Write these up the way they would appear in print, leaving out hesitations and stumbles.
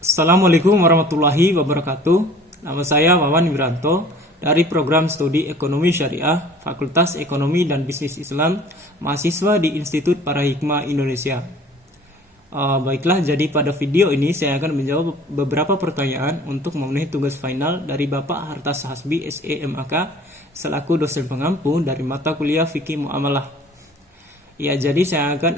Assalamualaikum warahmatullahi wabarakatuh. Nama saya Wawan Wiranto dari Program Studi Ekonomi Syariah, Fakultas Ekonomi dan Bisnis Islam, mahasiswa di Institut Parahikmah Indonesia. Baiklah, jadi pada video ini saya akan menjawab beberapa pertanyaan untuk memenuhi tugas final dari Bapak Hartas Hasbi SEMAK selaku dosen pengampu dari mata kuliah Fikih Muamalah. Ya, jadi saya akan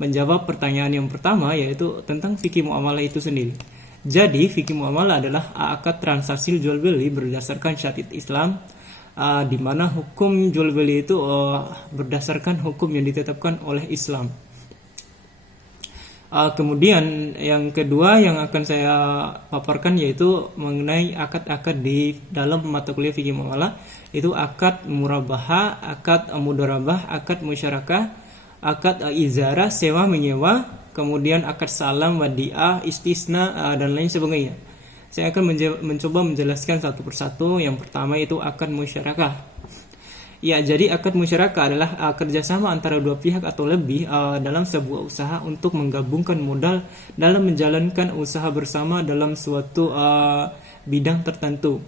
menjawab pertanyaan yang pertama, yaitu tentang fikih muamalah itu sendiri. Jadi fikih muamalah adalah akad transaksi jual beli berdasarkan syariat Islam, di mana hukum jual beli itu berdasarkan hukum yang ditetapkan oleh Islam. Kemudian yang kedua yang akan saya paparkan yaitu mengenai akad-akad di dalam mata kuliah fikih muamalah, itu akad murabahah, akad mudharabah, akad musyarakah, akad izarah, sewa menyewa, kemudian akad salam, wadiah, istisna, dan lain sebagainya. Saya akan mencoba menjelaskan satu persatu. Yang pertama itu akad musyarakah. Ya, jadi akad musyarakah adalah kerjasama antara dua pihak atau lebih dalam sebuah usaha untuk menggabungkan modal dalam menjalankan usaha bersama dalam suatu bidang tertentu.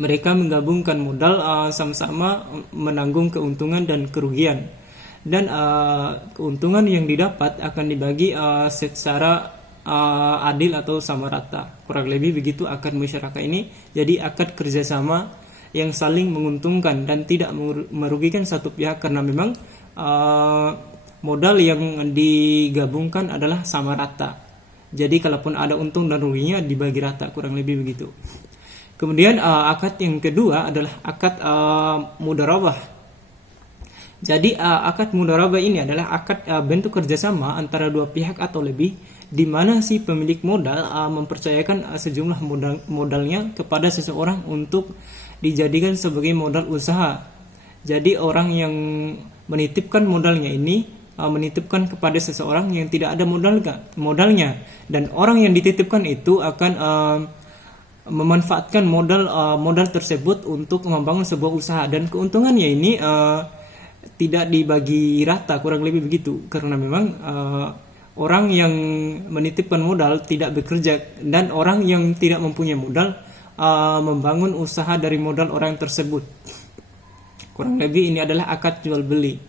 Mereka menggabungkan modal sama-sama menanggung keuntungan dan kerugian. Dan keuntungan yang didapat akan dibagi secara adil atau sama rata. Kurang lebih begitu akad musyarakah ini. Jadi akad kerjasama yang saling menguntungkan dan tidak merugikan satu pihak, karena memang modal yang digabungkan adalah sama rata. Jadi kalaupun ada untung dan ruginya dibagi rata, kurang lebih begitu. Kemudian akad yang kedua adalah akad mudharabah. Jadi akad mudharabah ini adalah akad bentuk kerjasama antara dua pihak atau lebih, di mana si pemilik modal mempercayakan sejumlah modalnya kepada seseorang untuk dijadikan sebagai modal usaha. Jadi orang yang menitipkan modalnya ini menitipkan kepada seseorang yang tidak ada modalnya, dan orang yang dititipkan itu akan memanfaatkan modal tersebut untuk membangun sebuah usaha, dan keuntungannya ini tidak dibagi rata, kurang lebih begitu, karena memang orang yang menitipkan modal tidak bekerja, dan orang yang tidak mempunyai modal membangun usaha dari modal orang tersebut. Kurang lebih ini adalah akad jual beli.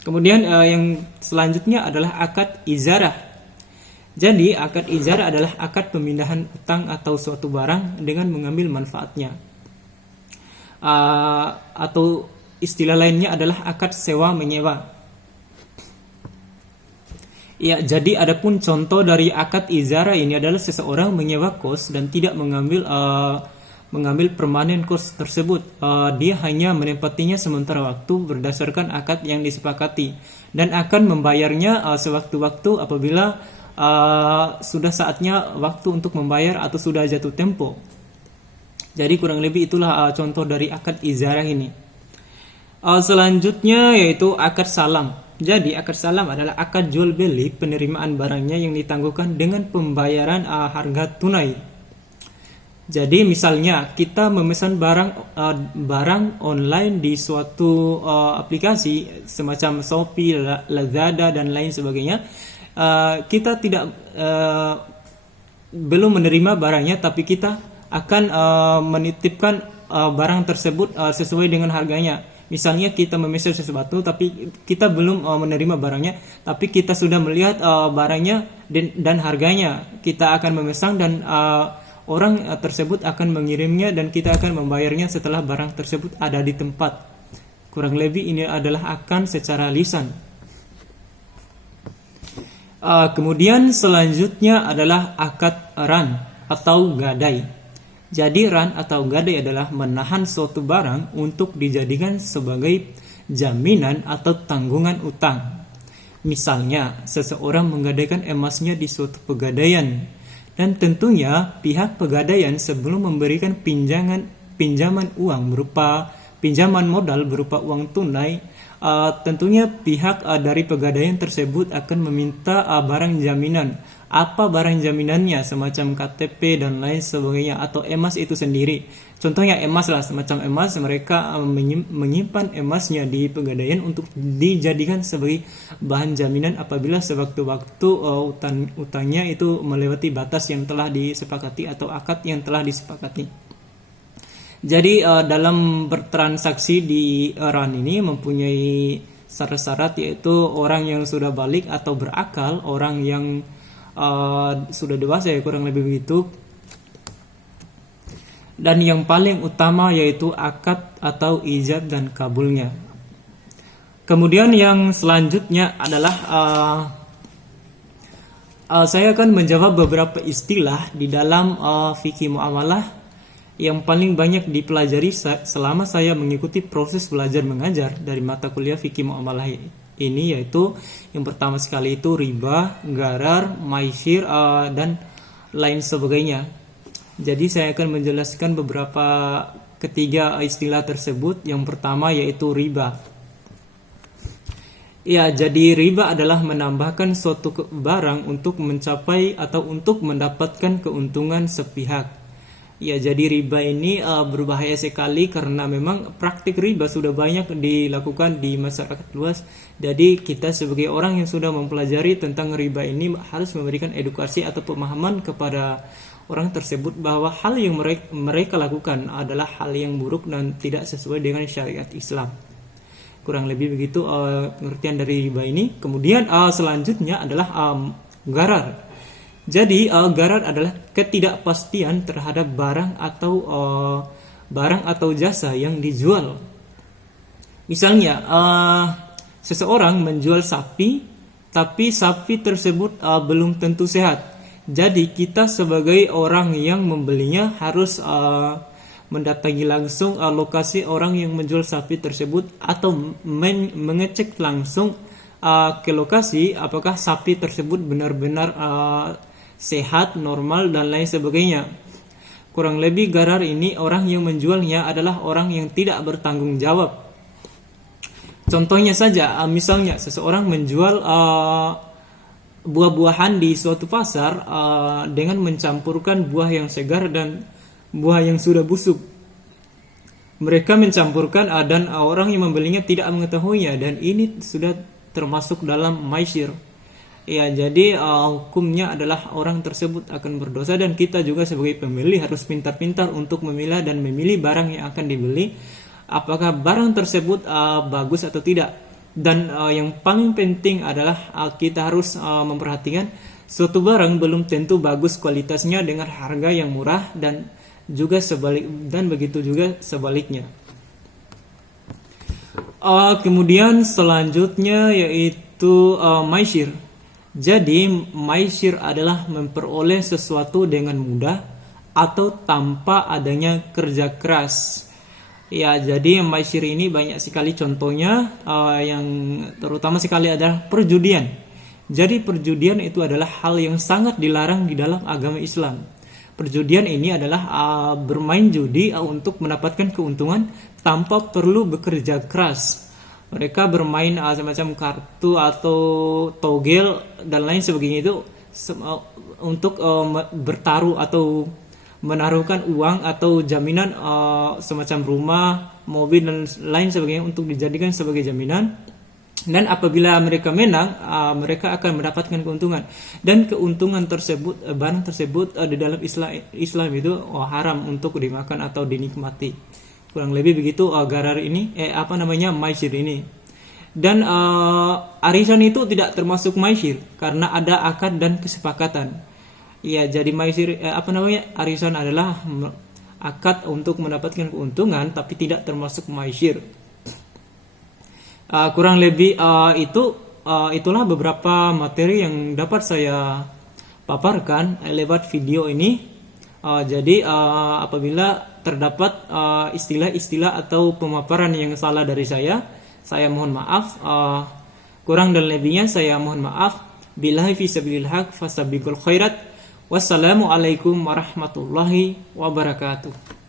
Kemudian yang selanjutnya adalah akad izarah. Jadi akad izarah adalah akad pemindahan utang atau suatu barang dengan mengambil manfaatnya, atau istilah lainnya adalah akad sewa menyewa. Ya, jadi adapun contoh dari akad izarah ini adalah seseorang menyewa kos dan tidak mengambil permanen kos tersebut. Dia hanya menempatinya sementara waktu berdasarkan akad yang disepakati, dan akan membayarnya sewaktu-waktu apabila sudah saatnya waktu untuk membayar atau sudah jatuh tempo. Jadi kurang lebih itulah contoh dari akad izarah ini. Selanjutnya yaitu akad salam. Jadi akad salam adalah akad jual beli penerimaan barangnya yang ditangguhkan dengan pembayaran harga tunai. Jadi misalnya kita memesan barang online di suatu aplikasi semacam Shopee, Lazada dan lain sebagainya. Kita belum menerima barangnya, tapi kita akan menitipkan barang tersebut sesuai dengan harganya. Misalnya kita memesan sesuatu tapi kita belum menerima barangnya, tapi kita sudah melihat barangnya dan harganya. Kita akan memesan dan orang tersebut akan mengirimnya, dan kita akan membayarnya setelah barang tersebut ada di tempat. Kurang lebih ini adalah akad secara lisan. Kemudian selanjutnya adalah akad ran atau gadai. Jadi ran atau gadai adalah menahan suatu barang untuk dijadikan sebagai jaminan atau tanggungan utang. Misalnya, seseorang menggadaikan emasnya di suatu pegadaian, dan tentunya pihak pegadaian sebelum memberikan pinjaman uang berupa pinjaman modal berupa uang tunai, tentunya pihak dari pegadaian tersebut akan meminta barang jaminan apa barang jaminannya semacam KTP dan lain sebagainya, atau emas itu sendiri. Contohnya emas lah, semacam emas, mereka menyimpan emasnya di Pegadaian untuk dijadikan sebagai bahan jaminan apabila sewaktu-waktu utangnya itu melewati batas yang telah disepakati atau akad yang telah disepakati. Jadi dalam bertransaksi di Iran ini mempunyai syarat-syarat, yaitu orang yang sudah balik atau berakal, orang yang sudah dewasa, ya kurang lebih begitu. Dan yang paling utama yaitu akad atau ijab dan kabulnya. Kemudian yang selanjutnya adalah saya akan menjawab beberapa istilah di dalam fikih muamalah yang paling banyak dipelajari selama saya mengikuti proses belajar mengajar dari mata kuliah fikih muamalah ini, yaitu yang pertama sekali itu riba, gharar, maisir, dan lain sebagainya. Jadi saya akan menjelaskan beberapa ketiga istilah tersebut. Yang pertama yaitu riba. Ya, jadi riba adalah menambahkan suatu barang untuk mencapai atau untuk mendapatkan keuntungan sepihak. Ya, jadi riba ini berbahaya sekali karena memang praktik riba sudah banyak dilakukan di masyarakat luas. Jadi kita sebagai orang yang sudah mempelajari tentang riba ini harus memberikan edukasi atau pemahaman kepada orang tersebut bahwa hal yang mereka lakukan adalah hal yang buruk dan tidak sesuai dengan syariat Islam. Kurang lebih begitu pengertian dari riba ini. Kemudian selanjutnya adalah gharar. Jadi gharar adalah ketidakpastian terhadap barang atau jasa yang dijual. Misalnya seseorang menjual sapi, tapi sapi tersebut belum tentu sehat. Jadi kita sebagai orang yang membelinya harus mendatangi langsung lokasi orang yang menjual sapi tersebut, atau mengecek langsung ke lokasi apakah sapi tersebut benar-benar sehat, normal, dan lain sebagainya. Kurang lebih gharar ini orang yang menjualnya adalah orang yang tidak bertanggung jawab. Contohnya saja, misalnya seseorang menjual buah-buahan di suatu pasar dengan mencampurkan buah yang segar dan buah yang sudah busuk. Mereka mencampurkan dan orang yang membelinya tidak mengetahuinya, dan ini sudah termasuk dalam maisir. Ya, jadi hukumnya adalah orang tersebut akan berdosa, dan kita juga sebagai pembeli harus pintar-pintar untuk memilah dan memilih barang yang akan dibeli, apakah barang tersebut bagus atau tidak. Dan yang paling penting adalah kita harus memperhatikan suatu barang belum tentu bagus kualitasnya dengan harga yang murah, dan begitu juga sebaliknya. Kemudian selanjutnya yaitu maisir. Jadi maisir adalah memperoleh sesuatu dengan mudah atau tanpa adanya kerja keras. Ya, jadi maisir ini banyak sekali contohnya, yang terutama sekali adalah perjudian. Jadi perjudian itu adalah hal yang sangat dilarang di dalam agama Islam. Perjudian ini adalah bermain judi untuk mendapatkan keuntungan tanpa perlu bekerja keras. Mereka bermain semacam kartu atau togel dan lain sebagainya itu untuk bertaruh atau menaruhkan uang atau jaminan semacam rumah, mobil, dan lain sebagainya untuk dijadikan sebagai jaminan. Dan apabila mereka menang, mereka akan mendapatkan keuntungan. Dan keuntungan tersebut, barang tersebut di dalam Islam itu haram untuk dimakan atau dinikmati. Kurang lebih begitu gharar ini, maisir ini. Dan arisan itu tidak termasuk maisir karena ada akad dan kesepakatan. Ya, jadi maisir arisan adalah akad untuk mendapatkan keuntungan tapi tidak termasuk maisir. Kurang lebih itulah beberapa materi yang dapat saya paparkan lewat video ini. Jadi apabila terdapat istilah-istilah atau pemaparan yang salah dari saya mohon maaf. Kurang dan lebihnya saya mohon maaf. Billahi fi sabilil haq fastabiqul khairat. Wassalamualaikum warahmatullahi wabarakatuh.